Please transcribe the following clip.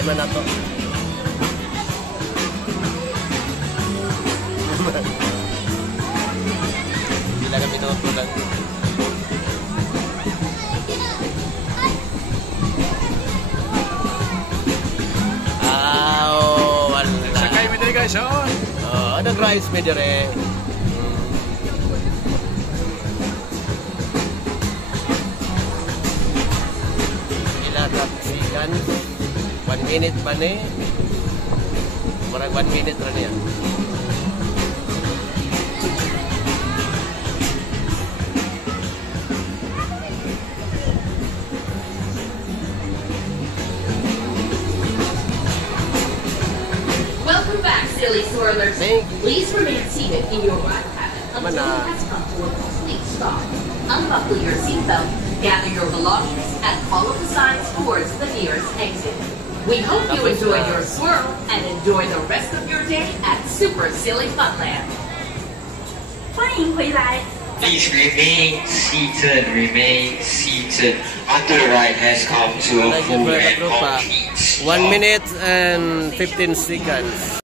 Ay man na to. Bila kami ito product. Wala. Sakay mo dito guys, oh. Anong rice may dire? Sikan 1 minute pa ni marag 1 minute ra niya. Welcome back, silly swirlers. Please remain seated in your ride cabin until it has come to a complete stop. Unbuckle your seatbelt, gather your belongings, and follow the signs towards the nearest exit. We hope you enjoyed your swirl and enjoy the rest of your day at Super Silly Funland. 欢迎回来。 Please remain seated, remain seated. After the ride has come to a full and complete stop. 1 minute and 15 seconds.